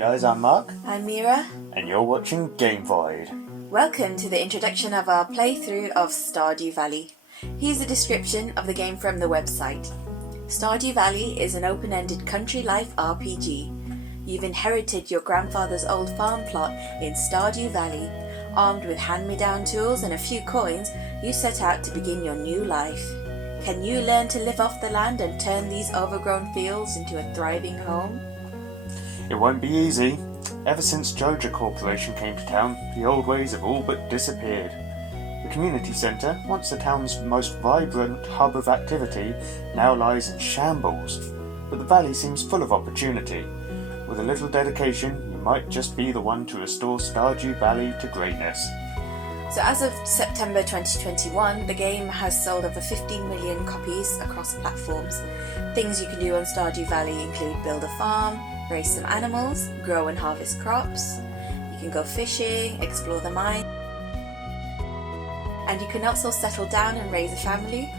guys, I'm Mark. I'm Mira. And you're watching Game Void. Welcome to the introduction of our playthrough of Stardew Valley. Here's a description of the game from the website. Stardew Valley is an open-ended country life RPG. You've inherited your grandfather's old farm plot in Stardew Valley. Armed with hand-me-down tools and a few coins, you set out to begin your new life. Can you learn to live off the land and turn these overgrown fields into a thriving home? It won't be easy. Ever since Joja Corporation came to town, the old ways have all but disappeared. The community centre, once the town's most vibrant hub of activity, now lies in shambles. But the valley seems full of opportunity. With a little dedication, you might just be the one to restore Stardew Valley to greatness. So as of September 2021, the game has sold over 15 million copies across platforms. Things you can do on Stardew Valley include build a farm, raise some animals, grow and harvest crops. You can go fishing, explore the mine, and you can also settle down and raise a family.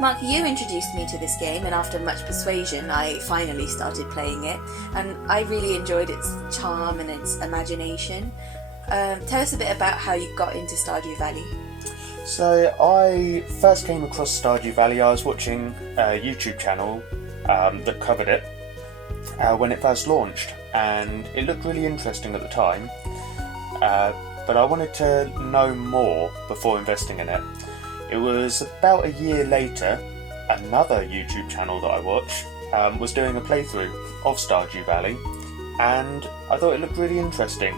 Mark, you introduced me to this game, and after much persuasion I finally started playing it, and I really enjoyed its charm and its imagination. Tell us a bit about how you got into Stardew Valley. So I first came across Stardew Valley. I was watching a YouTube channel that covered it when it first launched, and it looked really interesting at the time, but I wanted to know more before investing in it. It was about a year later, another YouTube channel that I watched was doing a playthrough of Stardew Valley, and I thought it looked really interesting.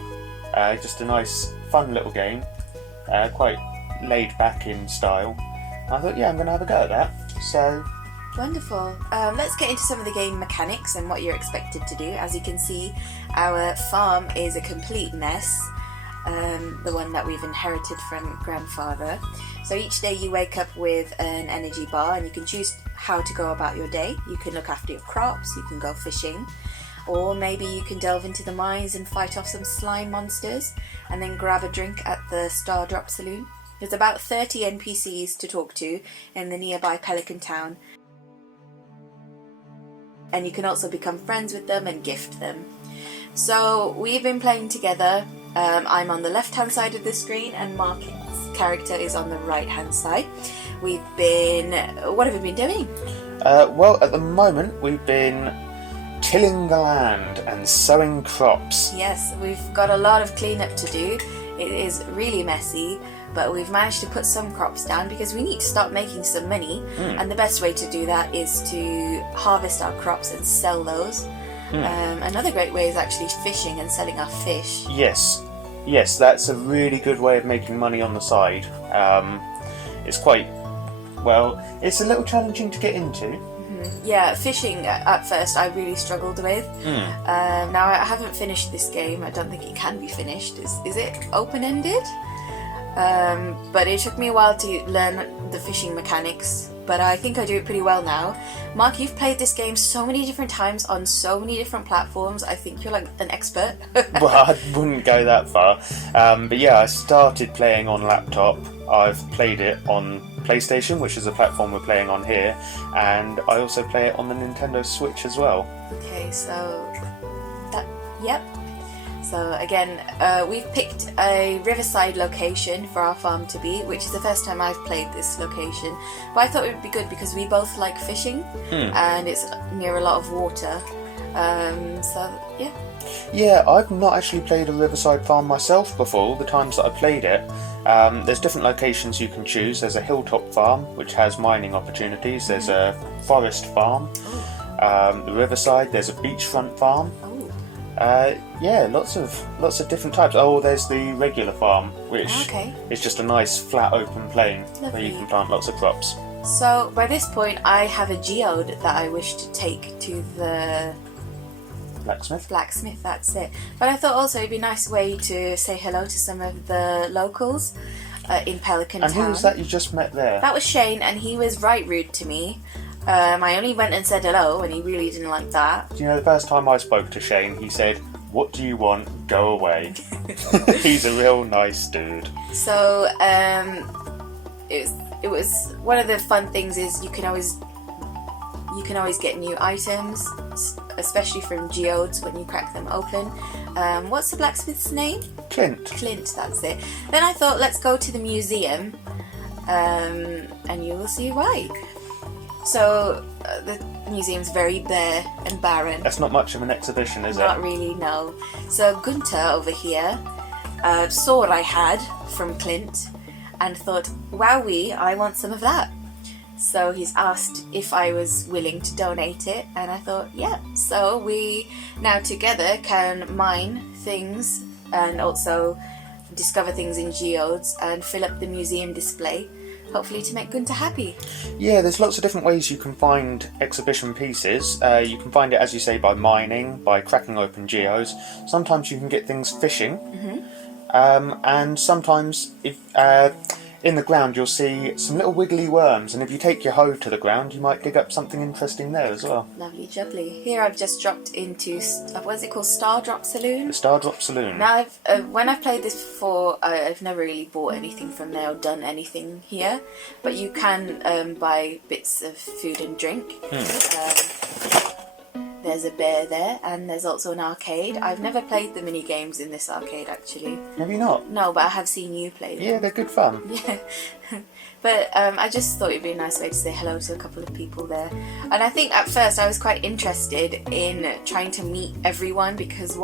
Just a nice, fun little game, quite laid back in style. I thought, yeah, I'm going to have a go at that. So, wonderful. Let's get into some of the game mechanics and what you're expected to do. As you can see, our farm is a complete mess, the one that we've inherited from grandfather. So each day you wake up with an energy bar, and you can choose how to go about your day. You can look after your crops, you can go fishing, or maybe you can delve into the mines and fight off some slime monsters, and then grab a drink at the Star Drop Saloon. There's about 30 NPCs to talk to in the nearby Pelican Town, and you can also become friends with them and gift them. So we've been playing together. I'm on the left hand side of the screen and Mark's character is on the right hand side. What have we been doing? Well, at the moment we've been tilling the land and sowing crops. Yes, we've got a lot of cleanup to do. It is really messy, but we've managed to put some crops down because we need to start making some money, and the best way to do that is to harvest our crops and sell those. Another great way is actually fishing and selling our fish. Yes, that's a really good way of making money on the side. It's it's a little challenging to get into. Yeah, fishing at first I really struggled with. Now I haven't finished this game. I don't think it can be finished. Is it open-ended? But it took me a while to learn the fishing mechanics, but I think I do it pretty well now. Mark, you've played this game so many different times on so many different platforms. I think you're like an expert. Well, I wouldn't go that far. But yeah, I started playing on laptop. I've played it on PlayStation, which is the platform we're playing on here, and I also play it on the Nintendo Switch as well. Okay, So again, we've picked a riverside location for our farm to be, which is the first time I've played this location. But I thought it would be good because we both like fishing, and it's near a lot of water. Yeah, I've not actually played a riverside farm myself before. The times that I played it, there's different locations you can choose. There's a hilltop farm, which has mining opportunities. There's a forest farm. The riverside. There's a beachfront farm. Lots of different types. Oh, there's the regular farm, which is just a nice flat open plain where you can plant lots of crops. So by this point I have a geode that I wish to take to the blacksmith, that's it. But I thought also it'd be a nice way to say hello to some of the locals in Pelican Town. And who was that you just met there? That was Shane, and he was right rude to me. I only went and said hello, and he really didn't like that. Do you know, the first time I spoke to Shane, he said, "What do you want? Go away." He's a real nice dude. So, it was one of the fun things is you can always You can always get new items, especially from geodes when you crack them open. What's the blacksmith's name? Clint. Clint, that's it. Then I thought, let's go to the museum, and you will see why. So the museum's very bare and barren. That's not much of an exhibition, is it? Not really, no. So Gunter over here saw what I had from Clint and thought, wowee, I want some of that. So he's asked if I was willing to donate it, and I thought, yeah. So we now together can mine things and also discover things in geodes and fill up the museum display, hopefully to make Gunter happy. Yeah, there's lots of different ways you can find exhibition pieces. You can find it, as you say, by mining, by cracking open geodes. Sometimes you can get things fishing, and sometimes if in the ground you'll see some little wiggly worms, and if you take your hoe to the ground you might dig up something interesting there as well. Lovely jubbly. Here I've just dropped into, what is it called, Stardrop Saloon? The Stardrop Saloon. Now, when I've played this before, I've never really bought anything from there or done anything here, but you can buy bits of food and drink. There's a bear there, and there's also an arcade. I've never played the mini games in this arcade, actually. Have you not? No, but I have seen you play them. Yeah, they're good fun. Yeah. But I just thought it'd be a nice way to say hello to a couple of people there. And I think at first I was quite interested in trying to meet everyone, because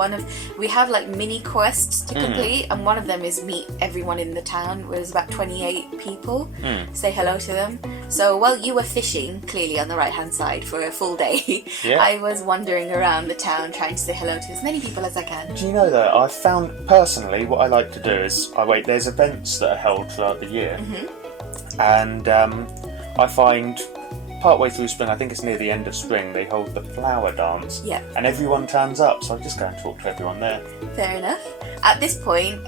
we have like mini quests to complete, and one of them is meet everyone in the town, where there's about 28 people, say hello to them. So while you were fishing, clearly on the right hand side for a full day, Yeah. I was wandering around the town trying to say hello to as many people as I can. Do you know that I've found, personally, what I like to do is, there's events that are held throughout the year, and I find partway through spring, I think it's near the end of spring, they hold the flower dance, Yeah. and everyone turns up, so I just go and talk to everyone there. Fair enough. At this point,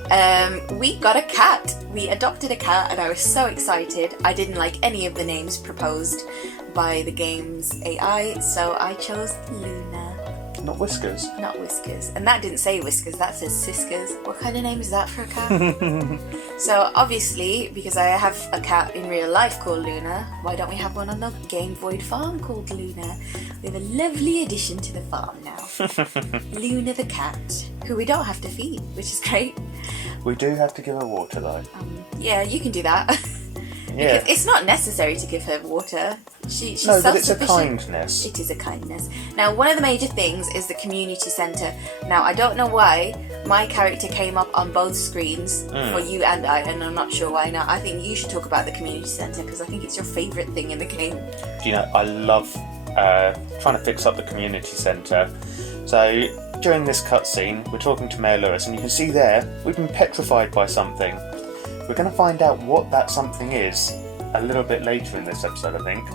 we got a cat. We adopted a cat, and I was so excited. I didn't like any of the names proposed by the game's AI, so I chose Luna. Not Whiskers. Not Whiskers. And that didn't say Whiskers, that says Siskers. What kind of name is that for a cat? So obviously, because I have a cat in real life called Luna, why don't we have one on the Game Void farm called Luna? We have a lovely addition to the farm now. Luna the cat, who we don't have to feed, which is great. We do have to give her water though. Yeah, you can do that. Yeah. Because it's not necessary to give her water. She's No, but it's a self-sufficient. kindness. It is a kindness. Now, one of the major things is the community centre. Now, I don't know why my character came up on both screens for you and I'm not sure why not. I think you should talk about the community centre, because I think it's your favourite thing in the game. Do you know, I love trying to fix up the community centre. So during this cutscene, we're talking to Mayor Lewis, and you can see there, we've been petrified by something. We're going to find out what that something is a little bit later in this episode, I think.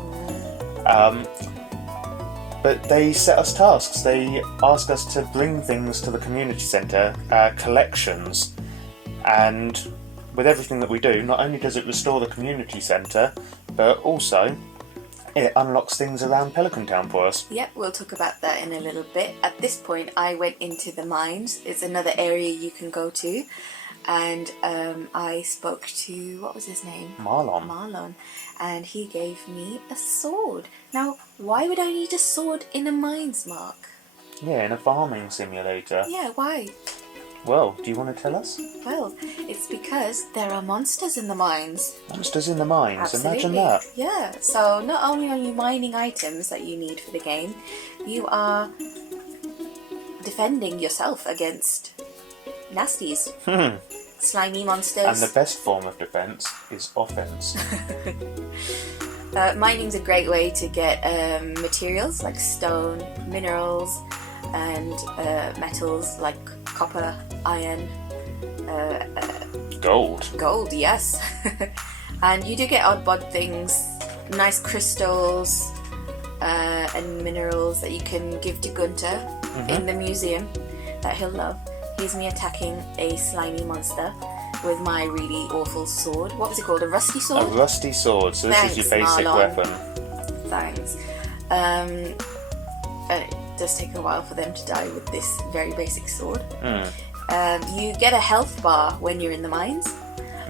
But they set us tasks. They ask us to bring things to the community centre, collections, and with everything that we do, not only does it restore the community centre, but also it unlocks things around Pelican Town for us. Yep, we'll talk about that in a little bit. At this point, I went into the mines. It's another area you can go to. And I spoke to, what was his name? Marlon. And he gave me a sword. Now, why would I need a sword in a mines, Mark? Yeah, in a farming simulator. Yeah, why? Well, do you want to tell us? Well, it's because there are monsters in the mines. Monsters in the mines, Absolutely. Imagine that. Yeah, so not only are you mining items that you need for the game, you are defending yourself against nasties. Slimy monsters. And the best form of defence is offence. Mining's a great way to get materials like stone, minerals, and metals like copper, iron, Gold. gold, yes. And you do get odd bod things, nice crystals and minerals that you can give to Gunter in the museum that he'll love. Here's me attacking a slimy monster with my really awful sword. What was it called? A rusty sword? A rusty sword, so this is your basic Marlon. weapon. Thanks. And it does take a while for them to die with this very basic sword. You get a health bar when you're in the mines,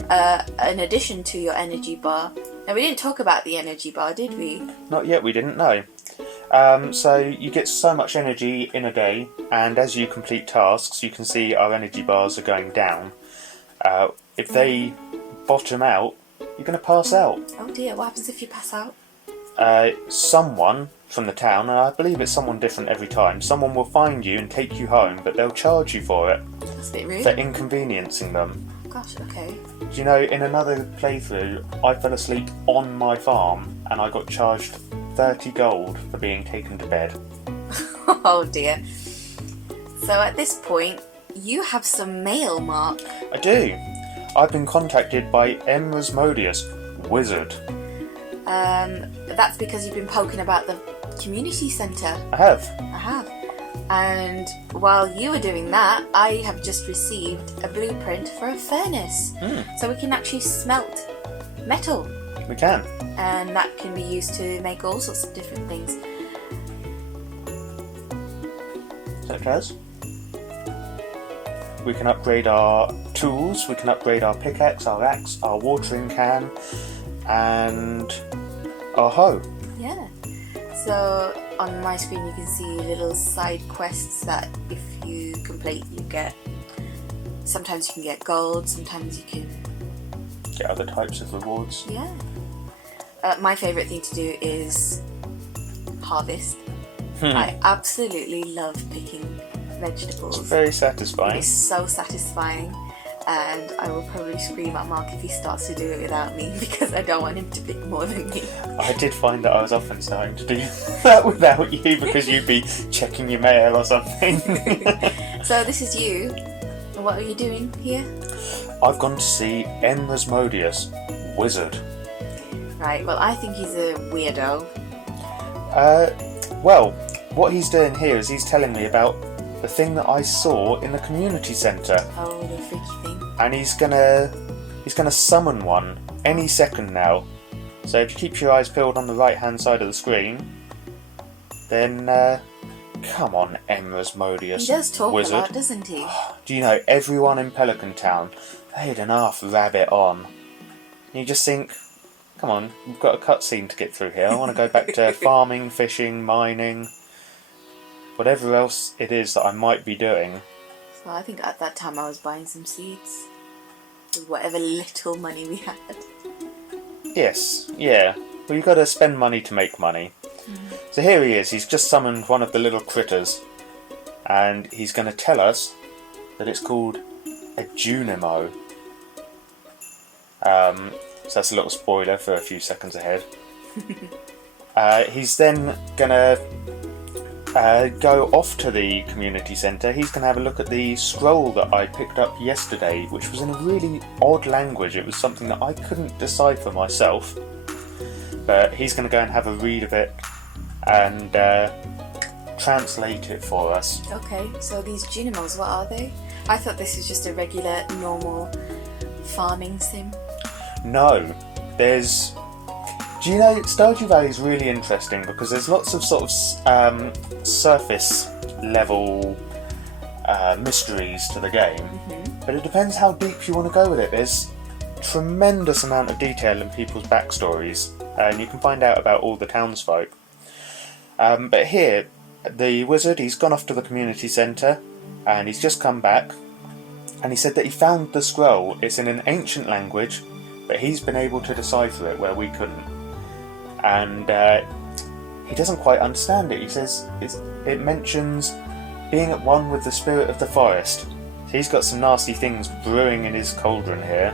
in addition to your energy bar. Now, we didn't talk about the energy bar, did we? Not yet, we didn't know. So you get so much energy in a day, and as you complete tasks, you can see our energy bars are going down. If they bottom out, you're going to pass out. Oh dear, what happens if you pass out? Someone from the town, and I believe it's someone different every time, someone will find you and take you home, but they'll charge you for it. That's a bit rude. For inconveniencing them. Gosh, okay. Do you know, in another playthrough, I fell asleep on my farm, and I got charged 30 gold for being taken to bed. Oh dear. So at this point, you have some mail, Mark. I do. I've been contacted by Emrasmodius, wizard. That's because you've been poking about the community centre. I have. I have. And while you were doing that, I have just received a blueprint for a furnace. So we can actually smelt metal. We can. And that can be used to make all sorts of different things. Such as? We can upgrade our tools, we can upgrade our pickaxe, our axe, our watering can, and our hoe. Yeah. So on my screen you can see little side quests that if you complete you get. Sometimes you can get gold, sometimes you can get other types of rewards. Yeah. My favourite thing to do is harvest. I absolutely love picking vegetables. It's very satisfying. It's so satisfying, and I will probably scream at Mark if he starts to do it without me because I don't want him to pick more than me. I did find that I was often starting to do that without you because you'd be checking your mail or something. So this is you. What are you doing here? I've gone to see Emrasmodius, wizard. Right, well I think he's a weirdo. Well, what he's doing here is he's telling me about the thing that I saw in the community centre. Oh, the freaky thing. And he's gonna summon one any second now. So if you keep your eyes peeled on the right hand side of the screen, then come on, Emrasmodius, he does talk wizard. a lot, doesn't he? Do you know, everyone in Pelican Town, they'd an half rabbit on. And you just think, come on, we've got a cutscene to get through here. I want to go back to farming, fishing, mining, whatever else it is that I might be doing. So I think at that time I was buying some seeds with whatever little money we had. Yes, yeah. Well, you've got to spend money to make money. So here he is. He's just summoned one of the little critters, and he's going to tell us that it's called a Junimo. So that's a little spoiler for a few seconds ahead. He's then going to go off to the community centre. He's going to have a look at the scroll that I picked up yesterday, which was in a really odd language. It was something that I couldn't decipher myself. But he's going to go and have a read of it and translate it for us. Okay, so these Junimos, what are they? I thought this was just a regular, normal farming sim. No, there's... Do you know, Stardew Valley is really interesting because there's lots of sort of surface level mysteries to the game, but it depends how deep you want to go with it. There's tremendous amount of detail in people's backstories, and you can find out about all the townsfolk. But here, the wizard, he's gone off to the community centre, and he's just come back, and he said that he found the scroll. It's in an ancient language, but he's been able to decipher it where we couldn't. And he doesn't quite understand it. He says it mentions being at one with the spirit of the forest. So he's got some nasty things brewing in his cauldron here.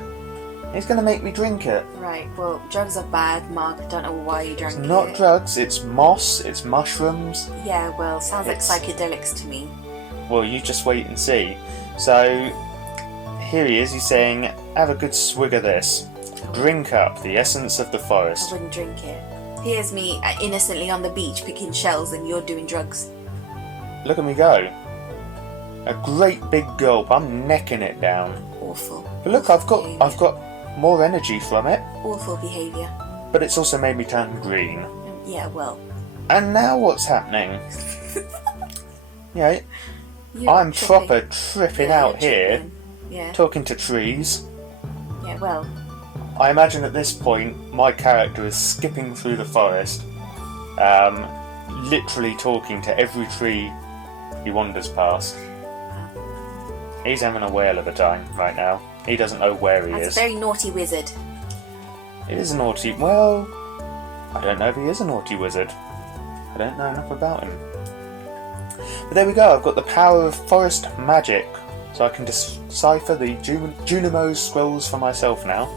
He's going to make me drink it. Right, well, drugs are bad, Mark. I don't know why you drank it. It's not drugs, it's moss, it's mushrooms. Yeah, well, sounds like psychedelics to me. Well, you just wait and see. So, here he is, he's saying, have a good swig of this. Drink up the essence of the forest. I wouldn't drink it. Here's me innocently on the beach picking shells and you're doing drugs. Look at me go. A great big gulp, I'm necking it down. Awful. But look, I've got more energy from it. Awful behaviour. But it's also made me turn green. Yeah, well. And now what's happening? Yeah, I'm proper tripping out here, yeah. talking to trees. Yeah, well. I imagine at this point my character is skipping through the forest, literally talking to every tree he wanders past. He's having a whale of a time right now. He doesn't know where he That's is. a very naughty wizard. It is a naughty... Well, I don't know if he is a naughty wizard. I don't know enough about him. But there we go, I've got the power of forest magic, so I can decipher the Junimo scrolls for myself now.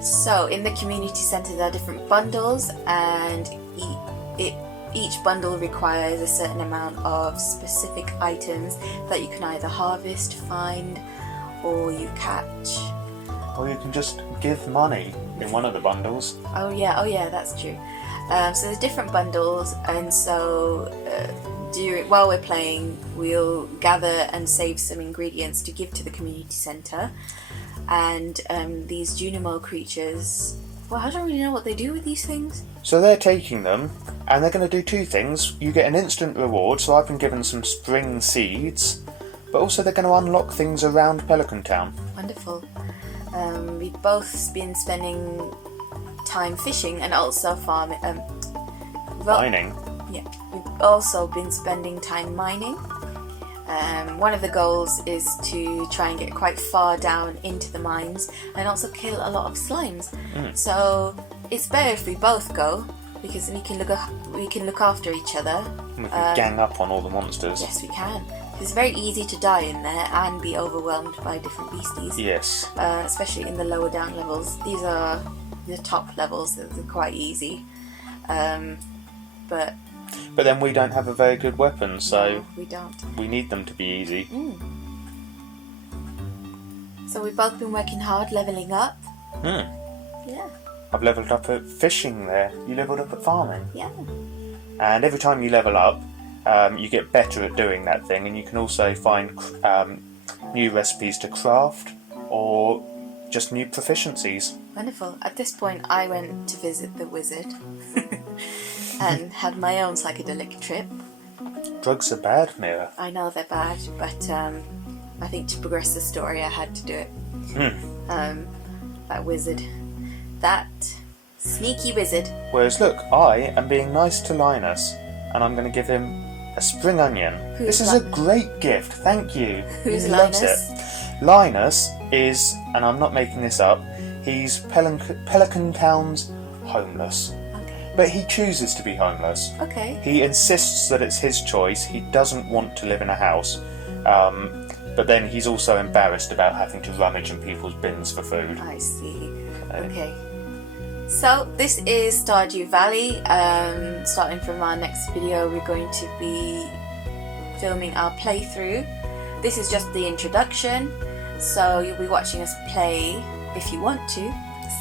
So, in the community centre there are different bundles, and each bundle requires a certain amount of specific items that you can either harvest, find, or you catch. Or you can just give money in one of the bundles. Oh yeah, that's true. So there's different bundles, and so while we're playing, we'll gather and save some ingredients to give to the community centre. And these Junimo creatures, well, I don't really know what they do with these things. So they're taking them, and they're going to do two things. You get an instant reward, so I've been given some spring seeds, but also they're going to unlock things around Pelican Town. Wonderful. We've both been spending time fishing and also farming. Mining. Yeah, we've also been spending time mining. One of the goals is to try and get quite far down into the mines and also kill a lot of slimes. So it's better if we both go, because we can look after each other. We can gang up on all the monsters. Yes, we can. It's very easy to die in there and be overwhelmed by different beasties. Yes. Especially in the lower down levels. These are the top levels, that are quite easy. But then we don't have a very good weapon, so no, we don't. We need them to be easy. So we've both been working hard, levelling up. Yeah. I've levelled up at fishing there. You levelled up at farming. Yeah. And every time you level up, you get better at doing that thing, and you can also find new recipes to craft or just new proficiencies. Wonderful. At this point, I went to visit the wizard and had my own psychedelic trip. Drugs are bad, Mira. I know they're bad, but I think to progress the story, I had to do it. That wizard. That sneaky wizard. Whereas, look, I am being nice to Linus, and I'm going to give him a spring onion. Who's this is a great gift, thank you. Who's he loves Linus? it. Linus is, and I'm not making this up, he's Pelican Town's homeless. Okay. But he chooses to be homeless. Okay. He insists that it's his choice. He doesn't want to live in a house. But then he's also embarrassed about having to rummage in people's bins for food. I see. Okay. So this is Stardew Valley. Starting from our next video, we're going to be filming our playthrough. This is just the introduction, so you'll be watching us play if you want to.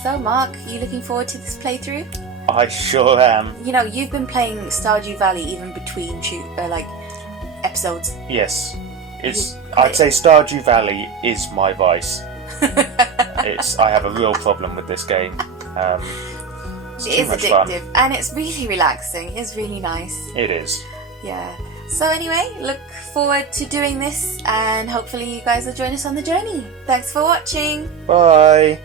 So Mark, are you looking forward to this playthrough? I sure am. You know, you've been playing Stardew Valley even between episodes. Yes. I'd say Stardew Valley is my vice. I have a real problem with this game. It's It too is much addictive, fun. and it's really relaxing. It's really nice. It is. Yeah. So anyway, look forward to doing this, and hopefully you guys will join us on the journey. Thanks for watching. Bye.